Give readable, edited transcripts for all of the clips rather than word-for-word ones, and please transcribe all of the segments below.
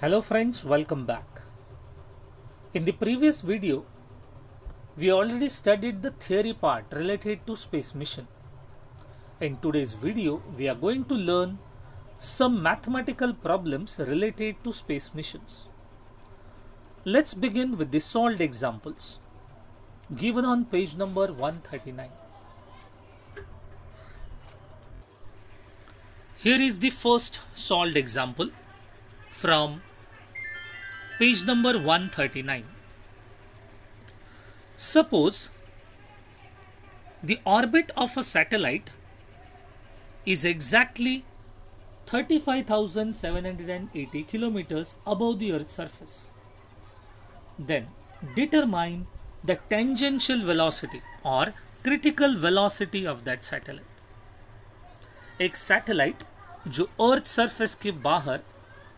Hello friends, welcome back. In the previous video, we already studied the theory part related to space mission. In today's video, we are going to learn some mathematical problems related to space missions. Let's begin with the solved examples given on page number 139. Here is the first solved example from page number 139. Suppose the orbit of a satellite is exactly 35,780 kilometers above the Earth's surface. Then determine the tangential velocity or critical velocity of that satellite. एक satellite जो earth surface के बाहर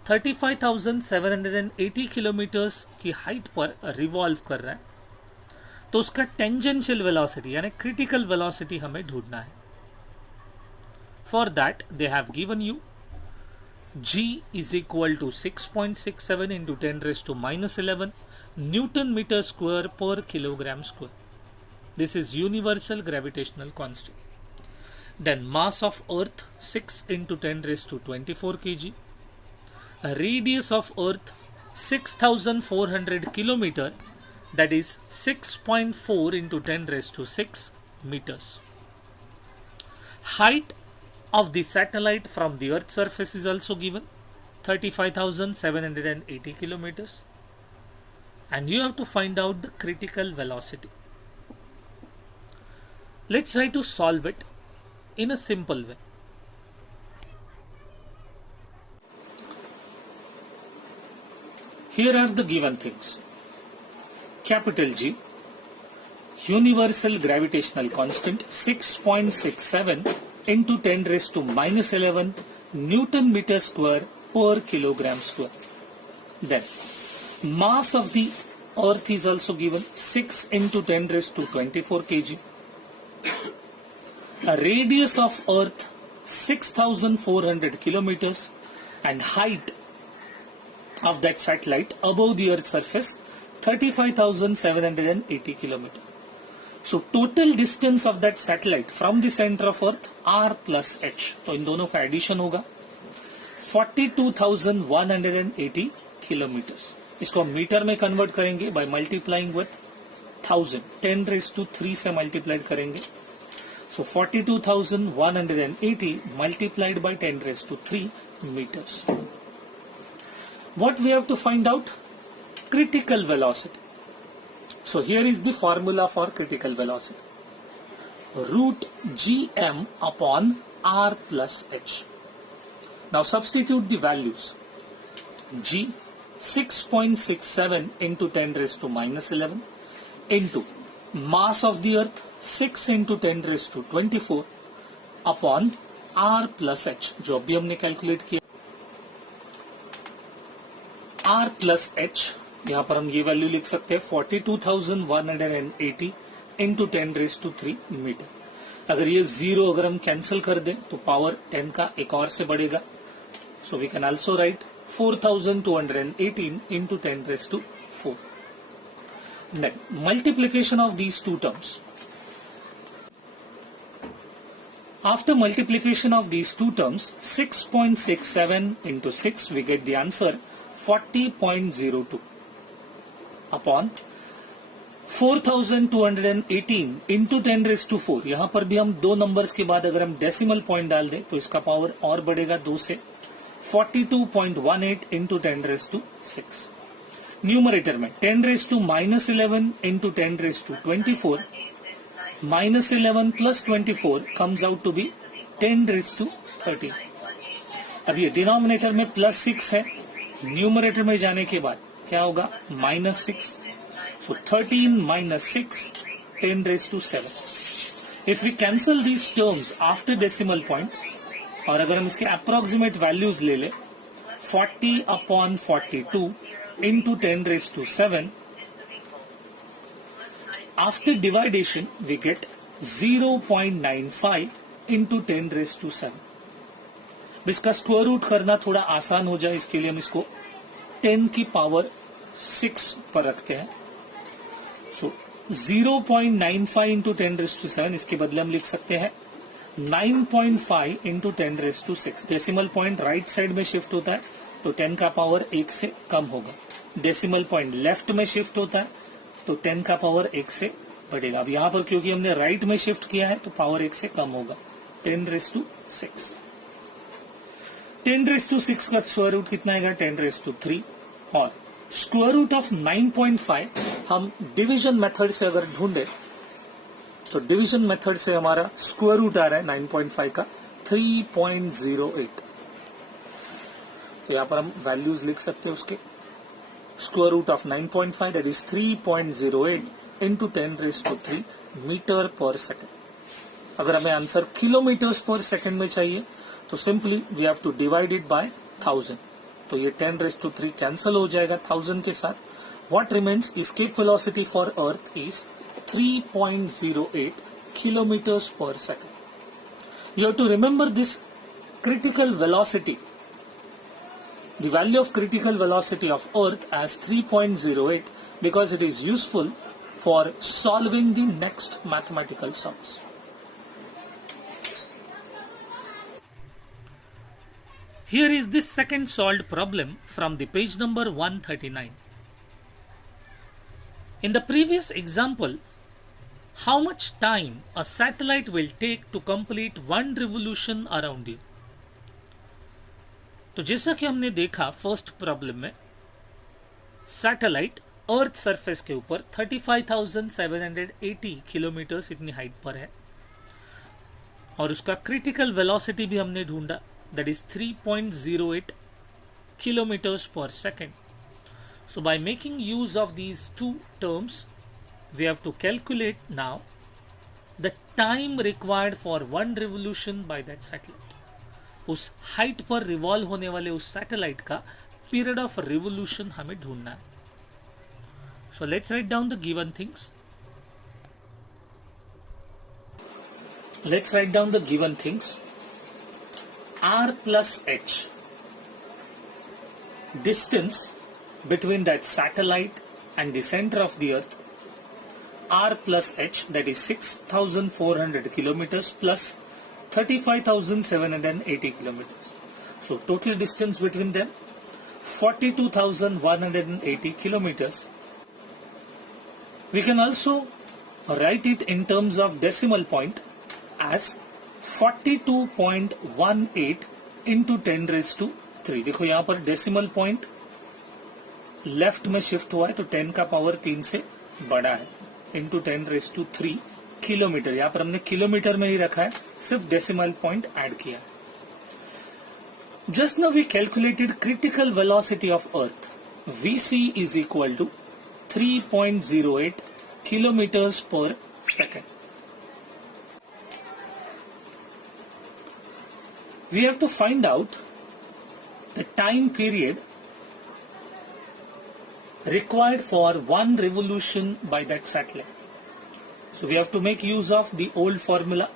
35,780 kilometres की height पर revolve कर रहा है, तो उसका टेंजेंशियल वेलोसिटी यानी क्रिटिकल वेलोसिटी हमें ढूंढना है. For that they have given you g is equal to 6.67 into 10⁻⁻11 newton metre square पर kilogram square. This is universal gravitational constant. Then mass of Earth 6 into 10⁻24 kg. A radius of Earth 6,400 kilometer, that is 6.4 into 10⁻6 meters. Height of the satellite from the Earth's surface is also given 35,780 kilometers, and you have to find out the critical velocity. Let's try to solve it in a simple way. Here are the given things. Capital G, universal gravitational constant 6.67 into 10⁻11 Newton meter square per kilogram square. Then mass of the Earth is also given 6 into 10⁻24 kg. A radius of Earth 6,400 kilometers and height of that satellite above the Earth's surface 35,780 kilometers. So total distance of that satellite from the center of Earth r plus h. तो इन दोनों का addition होगा 42,180 kilometers. इसको हम metre में convert करेंगे by multiplying with 1000. 10⁻³ से multiplied करेंगे. So 42,180 multiplied by 10⁻³ meters. What we have to find out? Critical velocity. So here is the formula for critical velocity. Root gm upon r plus h. Now substitute the values. G 6.67 into 10⁻11 into mass of the earth 6 into 10⁻24 upon r plus h, जो अभी हमने calculate किया. r plus h, यहां पर हम ये value लिख सकते हैं 42,180 इंटू 10⁻³ मीटर. अगर ये जीरो अगर हम कैंसिल कर दें तो पावर 10 का एक और से बढ़ेगा. So we can also write 4,218 into 10⁻⁴. Next, multiplication of these two terms. After multiplication of these two terms, 6.67 into 6, we get the answer 40.02 upon 4,218 into 10⁻⁴. यहां पर भी हम दो नंबर्स के बाद अगर हम डेसिमल पॉइंट डाल दें तो इसका पावर और बढ़ेगा 2 से 42.18 into 10⁻⁶. न्यूमरेटर में 10⁻⁻11 into 10⁻24 -11 plus 24 comes out to be 10⁻13. अब ये डिनोमिनेटर में +6 है, न्यूमरेटर में जाने के बाद क्या होगा -6. So 13 minus 6 10⁻7. If we cancel these terms after decimal point और अगर हम इसके अप्रोक्सीमेट वैल्यूज ले ले 40 upon 42 into 10⁻7, after dividation we get 0.95 into 10⁻7. इसका स्क्वायर रूट करना थोड़ा आसान हो जाए, इसके लिए हम इसको 10 की पावर 6 पर रखते हैं। सो 0.95 इंटू 10�7, इसके बदले हम लिख सकते हैं 9.5 into 10⁶। Decimal point right side में शिफ्ट होता है तो 10 का पावर 1 से कम होगा। डेसिमल पॉइंट लेफ्ट में शिफ्ट होता है तो 10 का पावर 1 से बढ़ेगा। अब यहां पर क्योंकि हमने राइट में शिफ्ट किया है तो पावर 1 से कम होगा, 10⁶। 10⁶ का स्क्वायर रूट कितना आएगा, 10�3। और स्क्वायर रूट ऑफ 9.5 हम डिवीजन मेथड से अगर ढूंढे तो डिवीजन मेथड से हमारा स्क्वायर रूट आ रहा है 9.5 का 3.08। तो यहां पर हम वैल्यूज लिख सकते हैं उसके। Square root of 9.5 that is 3.08 into 10�3 metre per second. अगर हमें आंसर किलोमीटर्स पर सेकेंड में चाहिए तो simply we have to divide it by 1000। तो ये 10�3 कैंसल हो जाएगा 1000 के साथ। What remains, escape velocity for earth is 3.08 kilometers per second. You have to remember this critical velocity, the value of critical velocity of Earth as 3.08 because it is useful for solving the next mathematical sums. Here is this second solved problem from the page number 139. In the previous example, how much time a satellite will take to complete one revolution around you? तो जैसा कि हमने देखा first problem में, satellite earth surface के ऊपर 35,780 kilometre इतनी height पर है और उसका क्रिटिकल वेलोसिटी भी हमने ढूंढा, that is 3.08 kilometres per second. So by making use of these two terms, we have to calculate now the time required for one revolution by that satellite. उस height पर revolve होने वाले उस satellite का period of revolution हमें ढूंढना है। So let's write down the given things. Let's write down the given things. R plus H, distance between that satellite and the center of the earth, R plus H, that is 6,400 kilometers plus 35,780 kilometers. So total distance between them 42,180 kilometers. We can also write it in terms of decimal point as 42.18 into 10�3। देखो यहां पर decimal point left में shift हुआ है तो 10 का power 3 से बड़ा है, इंटू 10�3 किलोमीटर। यहां पर हमने किलोमीटर में ही रखा है, सिर्फ डेसिमल पॉइंट ऐड किया है। Just now we calculated critical velocity of Earth, VC is equal to 3.08 kilometres per second. We have to find out the time period required for one revolution by that satellite. So we have to make use of the old formula.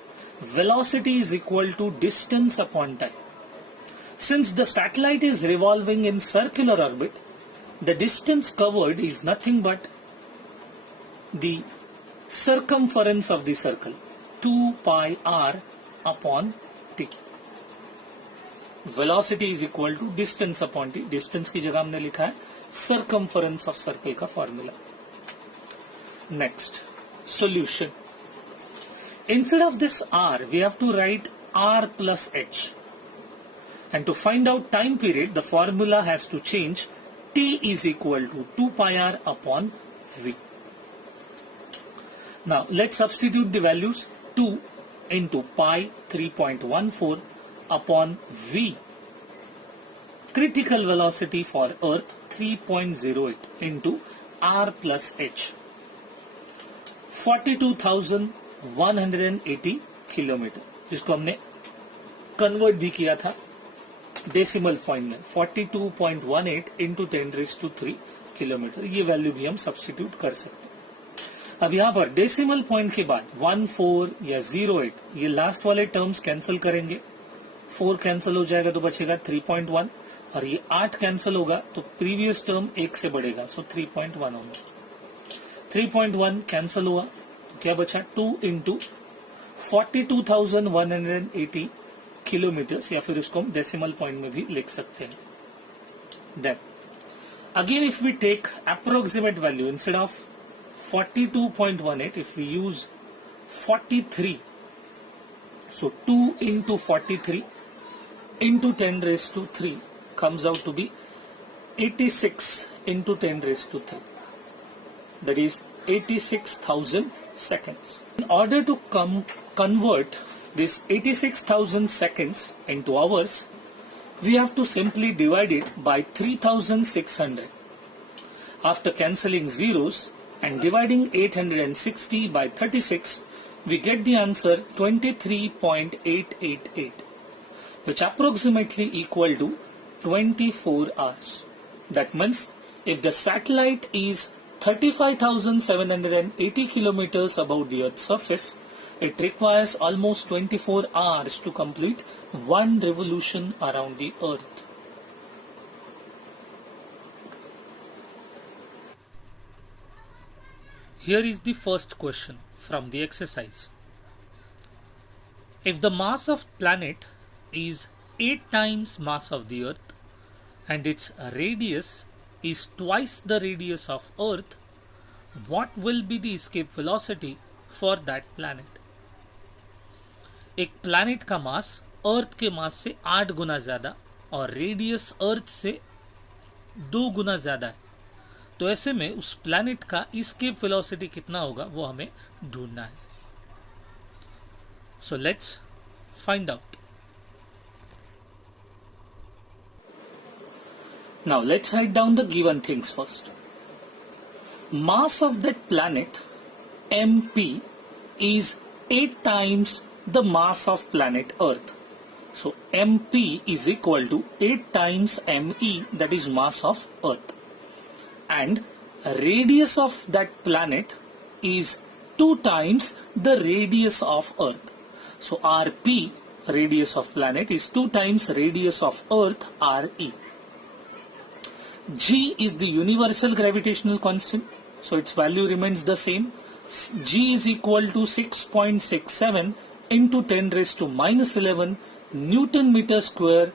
Velocity is equal to distance upon time. Since the satellite is revolving in circular orbit, the distance covered is nothing but the circumference of the circle, 2 pi r upon t. Velocity is equal to distance upon t. Distance की जगह हमने लिखा है circumference of circle का formula. Next, solution. Instead of this r, we have to write r plus h. And to find out time period, the formula has to change. T is equal to 2 pi r upon v. Now, let's substitute the values. 2 into pi 3.14 upon v. Critical velocity for Earth 3.08 into r plus h. 42,180 kilometre, जिसको हमने convert भी किया था decimal point में, 42.18 into 10�3 kilometre. ये value भी हम substitute कर सकते हैं। अब यहाँ पर डेसिमल पॉइंट के बाद 14 या 08, ये लास्ट वाले टर्म्स कैंसिल करेंगे, 4 कैंसिल हो जाएगा तो बचेगा 3.1। और ये 8 कैंसिल होगा तो प्रीवियस टर्म 1 से बढ़ेगा, सो 3.1 होगा। 3.1 कैंसिल हुआ तो क्या बचा, 2 इंटू 42,180 किलोमीटर्स, या फिर उसको हम डेसिमल पॉइंट में भी लिख सकते हैं। Then again if we take approximate value instead of 42.18, if we use 43, so 2 into 43 into 10 raised to 3 comes out to be 86 into 10 raised to 3. That is 86,000 seconds. In order to convert this 86,000 seconds into hours, we have to simply divide it by 3,600. After cancelling zeros and dividing 860 by 36, we get the answer 23.888, which approximately equal to 24 hours. That means if the satellite is 35,780 kilometers above the Earth's surface, it requires almost 24 hours to complete one revolution around the Earth. Here is the first question from the exercise. If the mass of planet is 8 times mass of the Earth and its radius is twice the radius of Earth, what will be the escape velocity for that planet? एक planet का मास अर्थ के मास से 8 गुना ज्यादा और radius अर्थ से 2 गुना ज्यादा है, तो ऐसे में उस प्लैनेट का एस्केप वेलोसिटी कितना होगा वो हमें ढूंढना है। So let's find out. Now let's write down the given things first. Mass of that planet MP is 8 times the mass of planet Earth. So MP is equal to 8 times ME, that is mass of Earth. And radius of that planet is 2 times the radius of Earth. So RP, radius of planet, is 2 times radius of Earth, RE. G is the universal gravitational constant, so its value remains the same. G is equal to 6.67 into 10 raised to minus 11 Newton meter square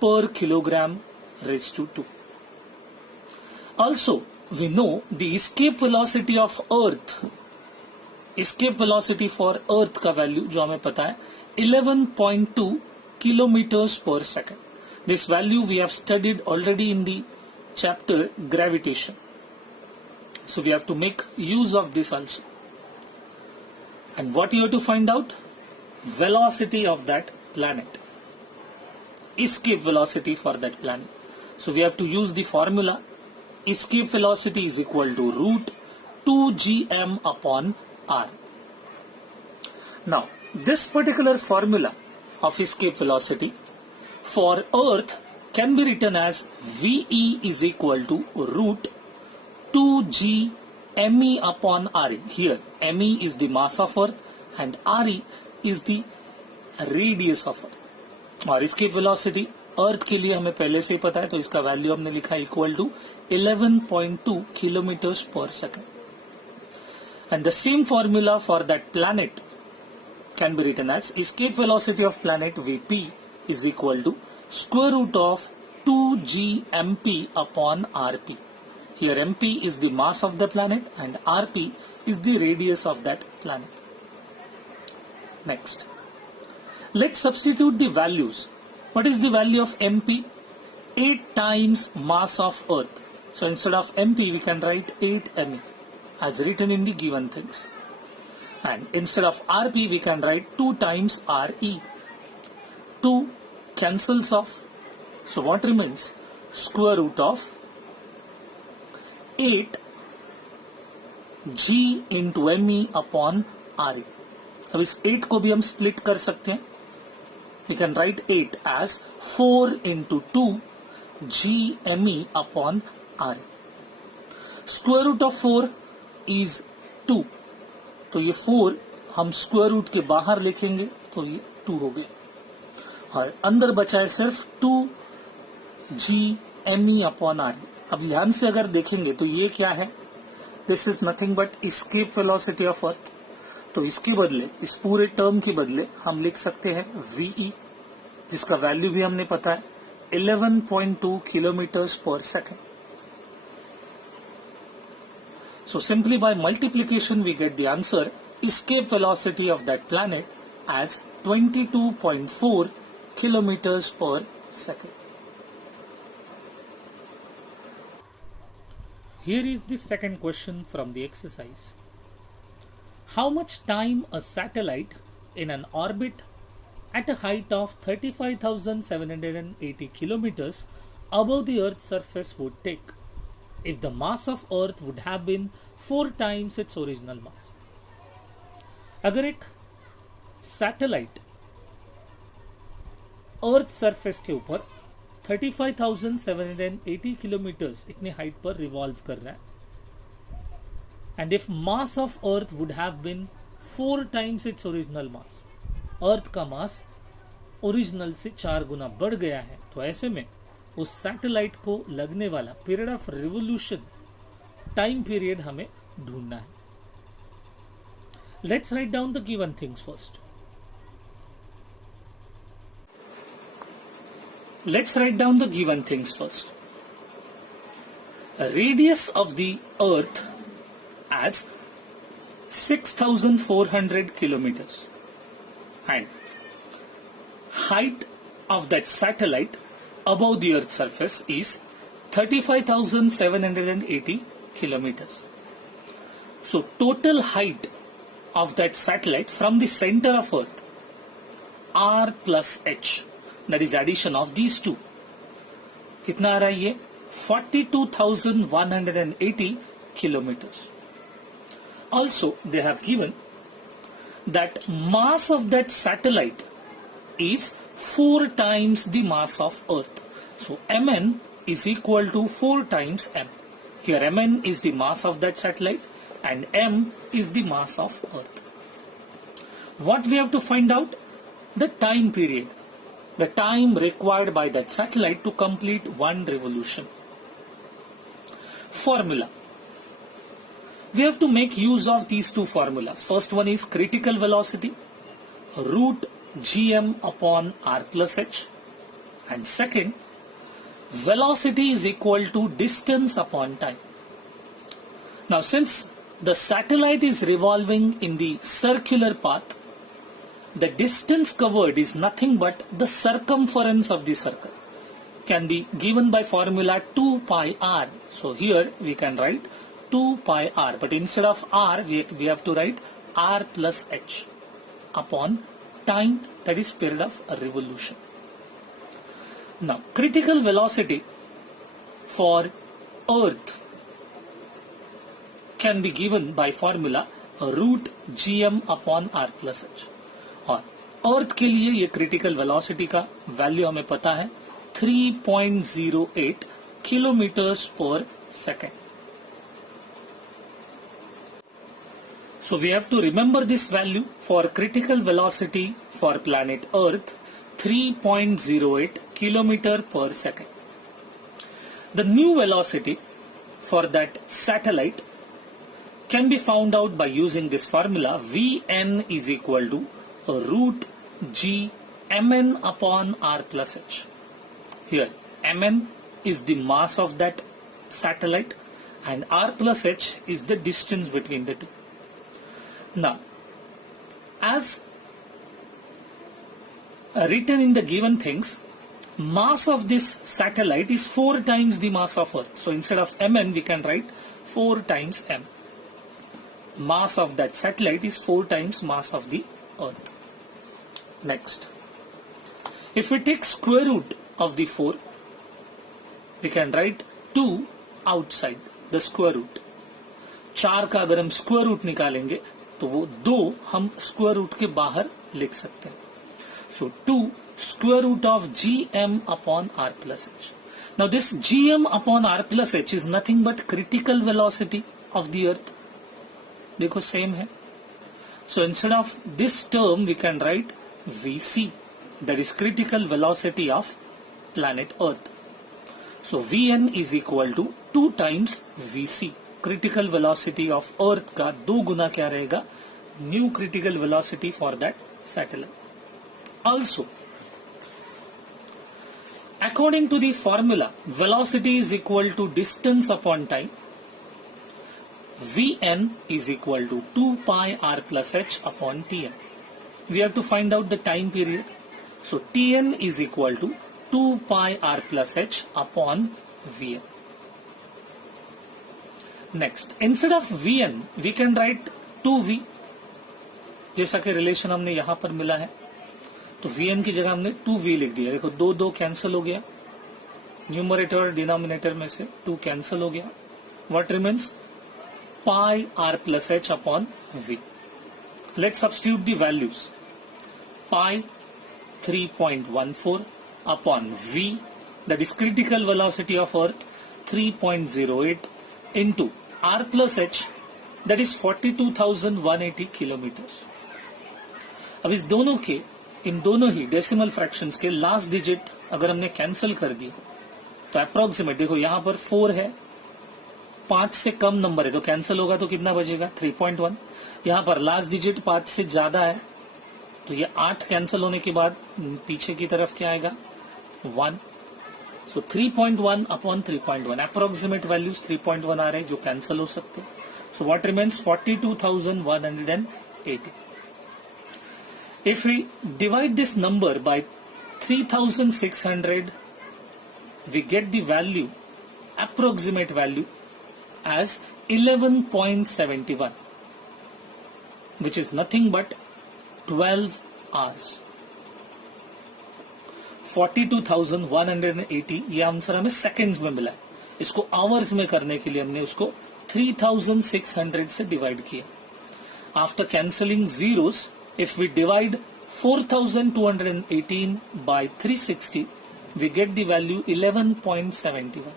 per kilogram raised to 2. Also, we know the escape velocity of Earth. Escape velocity for Earth का value जो हमें पता है 11.2 kilometers per second. This value we have studied already in the chapter gravitation. So we have to make use of this also. And what you have to find out? Velocity of that planet. Escape velocity for that planet. So we have to use the formula. Escape velocity is equal to root 2gm upon r. Now, this particular formula of escape velocity for Earth can be written as VE is equal to root 2g ME upon RE. Here, ME is the mass of Earth and RE is the radius of Earth. और escape velocity अर्थ के लिए हमें पहले से ही पता है, तो इसका वैल्यू हमने लिखा equal to 11.2 kilometres per second. And the same formula for that planet can be written as escape velocity of planet VP is equal to square root of 2g MP upon RP. Here MP is the mass of the planet and RP is the radius of that planet. Next, let's substitute the values. What is the value of MP? 8 times mass of Earth. So instead of MP we can write 8 ME as written in the given things. And instead of RP we can write 2 times RE. 2 cancels off. So what remains? Square root of 8 G into ME upon RE. अब इस 8 को भी हम split कर सकते हैं. We can write 8 as 4 into 2 GME upon RE. Square root of 4 is 2. तो ये 4 हम स्क्वायर रूट के बाहर लिखेंगे तो ये 2 हो गए और अंदर बचा है सिर्फ 2 GME अपॉन आर। अब ध्यान से अगर देखेंगे तो ये क्या है, this is nothing but escape velocity of अर्थ। तो इसके बदले, इस पूरे टर्म के बदले हम लिख सकते हैं VE, जिसका वैल्यू भी हमने पता है 11.2 kilometres per second. So simply by multiplication we get the answer escape velocity of that planet as 22.4 kilometers per second. Here is the second question from the exercise. How much time a satellite in an orbit at a height of 35,780 kilometers above the Earth's surface would take if the mass of Earth would have been 4 times its original mass? अगर एक satellite earth surface के ऊपर 35,780 kilometres इतने height पर revolve कर रहा है, and if mass of earth would have been 4 times its original mass, earth का मास ओरिजिनल से 4 गुना बढ़ गया है, तो ऐसे में उस सैटेलाइट को लगने वाला period of revolution time period हमें ढूंढना है। Let's write down the given things first. Let's write down the given things first. A radius of the Earth as 6,400 kilometers and height of that satellite above the Earth's surface is 35,780 kilometers. So total height of that satellite from the center of Earth, R plus H, that is addition of these two, कितना आ रहा है ये 42,180 kilometers. Also they have given that mass of that satellite is 4 times the mass of Earth. So Mn is equal to 4 times M. Here Mn is the mass of that satellite and M is the mass of Earth. What we have to find out? The time period. The time required by that satellite to complete one revolution. Formula. We have to make use of these two formulas. First one is critical velocity, root gm upon r plus h. And second, velocity is equal to distance upon time. Now since the satellite is revolving in the circular path, the distance covered is nothing but the circumference of the circle, can be given by formula 2 pi r. So here we can write 2 pi r, but instead of r we have to write r plus h upon time, that is period of revolution. Now critical velocity for Earth can be given by formula root gm upon r plus h. और अर्थ के लिए ये critical velocity का value हमें पता है 3.08 kilometres per second. So we have to remember this value for critical velocity for planet Earth, 3.08 kilometer per second. The new velocity for that satellite can be found out by using this formula. Vn is equal to root g mn upon r plus h. Here mn is the mass of that satellite and r plus h is the distance between the two. Now as written in the given things, mass of this satellite is 4 times the mass of Earth. So instead of mn we can write 4 times m. Mass of that satellite is 4 times mass of the Earth. Next, if we take square root of the 4, we can write 2 outside the square root. 4 का अगर हम square root निकालेंगे तो वो 2 हम square root के बाहर लिख सकते हैं. So 2 square root of gm upon r plus h. Now this gm upon r plus h is nothing but critical velocity of the Earth. देखो सेम है. So instead of this term we can write Vc, that is critical velocity of planet Earth. So Vn is equal to 2 times Vc. Critical velocity of अर्थ का 2 गुना क्या रहेगा, new critical velocity for that satellite. Also according to the formula, velocity is equal to distance upon time. Vn is equal to 2 pi r plus h upon Tn. We have to find out the time period. So Tn is equal to 2 pi r plus h upon Vn. Next, instead of Vn, we can write 2V. जैसा कि relation हमने यहां पर मिला है, तो Vn की जगह हमने 2V लिख दिया. देखो 2 कैंसिल हो गया, न्यूमरेटर और डिनोमिनेटर में से 2 कैंसिल हो गया. What remains, pi r plus h upon V. Let's substitute the values. Pi 3.14 upon V, that is critical velocity of earth, 3.08 into r plus h, that is 42,180 kilometre. अब इस दोनों के, इन दोनों ही डेसिमल फ्रैक्शंस के last digit अगर हमने cancel कर दी तो अप्रोक्सीमेट, देखो यहां पर 4 है, 5 से कम नंबर है तो कैंसिल होगा तो कितना बचेगा, 3.1. यहां पर लास्ट डिजिट 5 से ज्यादा है तो ये 8 कैंसिल होने के बाद पीछे की तरफ क्या आएगा, 1. सो 3.1 अपॉन 3.1, अप्रोक्सीमेट वैल्यूज 3.1 आ रहे हैं जो कैंसिल हो सकते हैं. So what remains, 42,180. If we divide this number by 3,600, we get the value, approximate value, as 11.71, which is nothing but 12 hours. 42,180 ये आंसर हमें सेकेंड्स में मिला है. इसको आवर्स में करने के लिए हमने उसको 3,600 से डिवाइड किया. After cancelling zeros, if we divide 4,218 by 360, we get the value 11.71.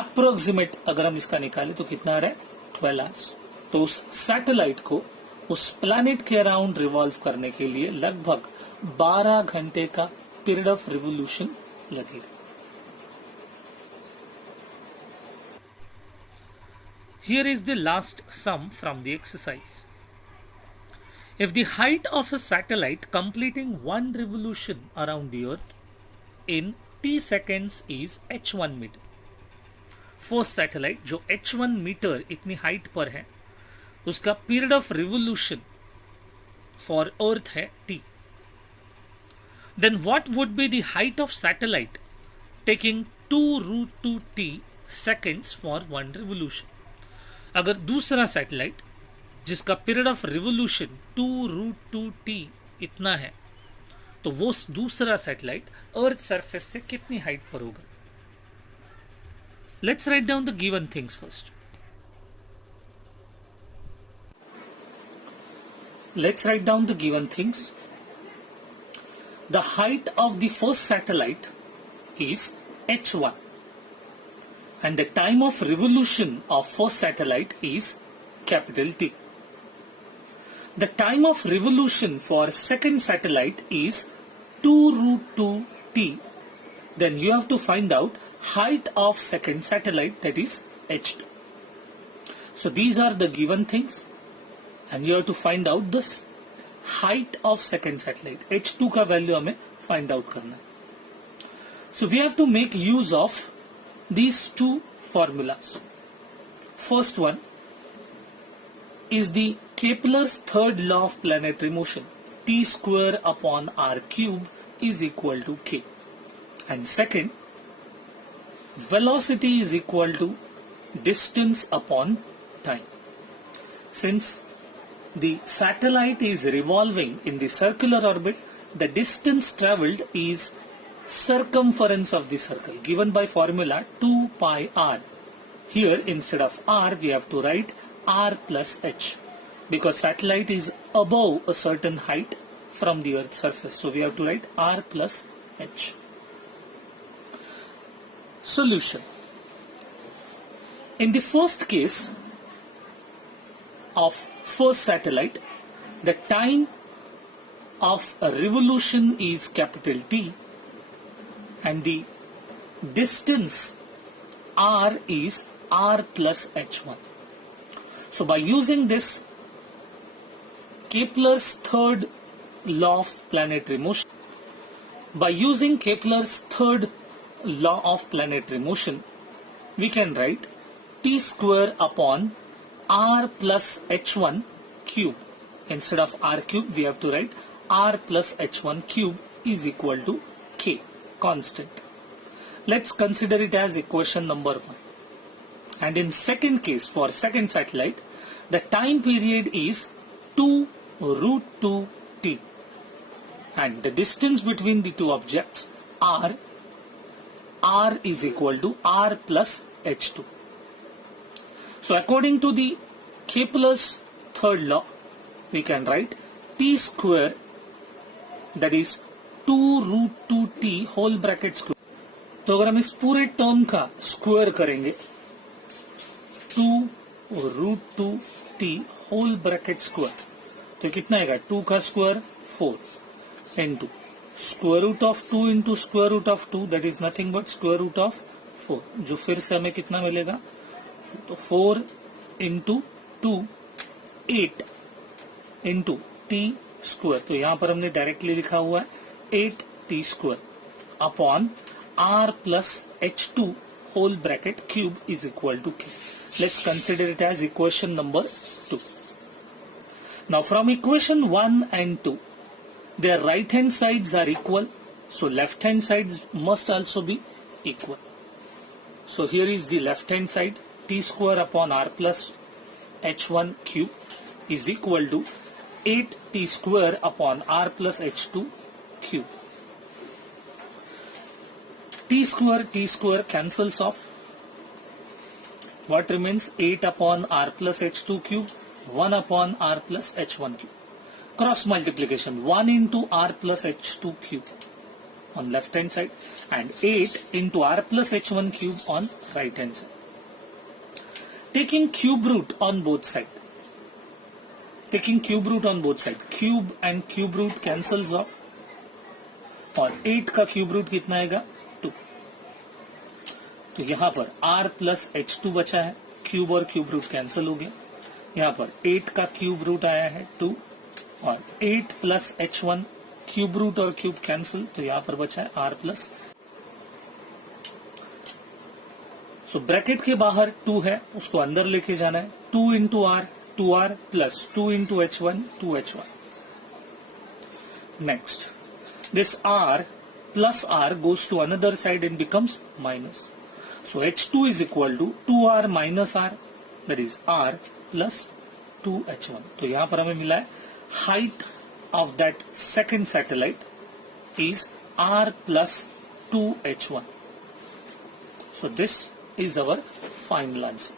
Approximate अगर हम इसका निकालें तो कितना आ रहा है, 12 hours. तो उस सैटेलाइट को उस प्लैनेट के अराउंड रिवॉल्व करने के लिए लगभग 12 घंटे का पीरियड ऑफ रिवोल्यूशन लगेगा. Here is the last sum from the exercise. If the height of a satellite completing one revolution around the Earth in t seconds is h1 meter, first satellite जो h1 metre इतनी height पर है उसका period of revolution for earth है t. Then what would be the height of satellite taking 2√2t seconds for one revolution? अगर दूसरा satellite जिसका period of revolution 2√2t इतना है तो वो दूसरा सैटेलाइट अर्थ सरफेस से कितनी हाइट पर होगा. Let's write down the given things first. Let's write down the given things. The height of the first satellite is h1 and the time of revolution of first satellite is capital T. The time of revolution for second satellite is 2√2t. Then you have to find out height of second satellite, that is h2. So these are the given things and you have to find out the height of second satellite. h2 का value हमें find out करना है. So we have to make use of these two formulas. First one is the Kepler's third law of planetary motion. T square upon r cube is equal to k. And second, velocity is equal to distance upon time. Since the satellite is revolving in the circular orbit, the distance traveled is circumference of the circle given by formula 2 pi r. Here instead of r we have to write r plus h because satellite is above a certain height from the earth's surface, so we have to write r plus h. Solution. In the first case of first satellite, the time of a revolution is capital T and the distance r is r plus h1. So by using this Kepler's third law of planetary motion, we can write t square upon r plus h1 cube. Instead of r cube, we have to write r plus h1 cube is equal to k, constant. Let's consider it as equation number 1. And in second case, for second satellite, the time period is 2 root 2 t. And the distance between the two objects r is equal to r plus h2. So according to the Kepler's third law, we can write t square, that is 2 root 2 t whole bracket square. तो अगर हम इस पूरे term का square करेंगे 2 root 2 t whole bracket square, तो कितना आएगा? 2 का square 4 into square root of 2 into square root of 2, that is nothing but square root of 4, जो फिर से हमें कितना मिलेगा? तो 4 into 2 8 into t स्क्वायर, तो यहां पर हमने डायरेक्टली लिखा हुआ है 8 t square upon r plus h2 whole bracket cube is equal to k. Let's consider it as equation number 2. Now from equation 1 and 2, their right hand sides are equal, so left hand sides must also be equal. So here is the left hand side, t square upon r plus h1 cube is equal to 8t square upon r plus h2 cube. T square cancels off. What remains? 8 upon r plus h2 cube, 1 upon r plus h1 cube. Cross multiplication, 1 into r plus h2 cube on left hand side and 8 into r plus h1 cube on right hand side. Taking cube root on both sides. Cube and cube root cancels off. और 8 का cube root कितना आएगा? 2. तो यहाँ पर r plus h2 बचा है, cube और क्यूब रूट कैंसिल हो गया. यहाँ पर 8 का क्यूब रूट आया है 2 और 8 प्लस h1 क्यूब रूट और क्यूब कैंसिल, तो यहाँ पर बचा है r प्लस. सो ब्रैकेट के बाहर 2 है, उसको अंदर लेके जाना है. 2 into r 2r plus 2 into h1 2h1. Next, this r plus r goes to another side and becomes minus. So h2 is equal to 2r minus r, that is r plus 2h1. तो यहाँ पर हमें मिला है height of that second satellite is r plus 2h1. So this is our final answer.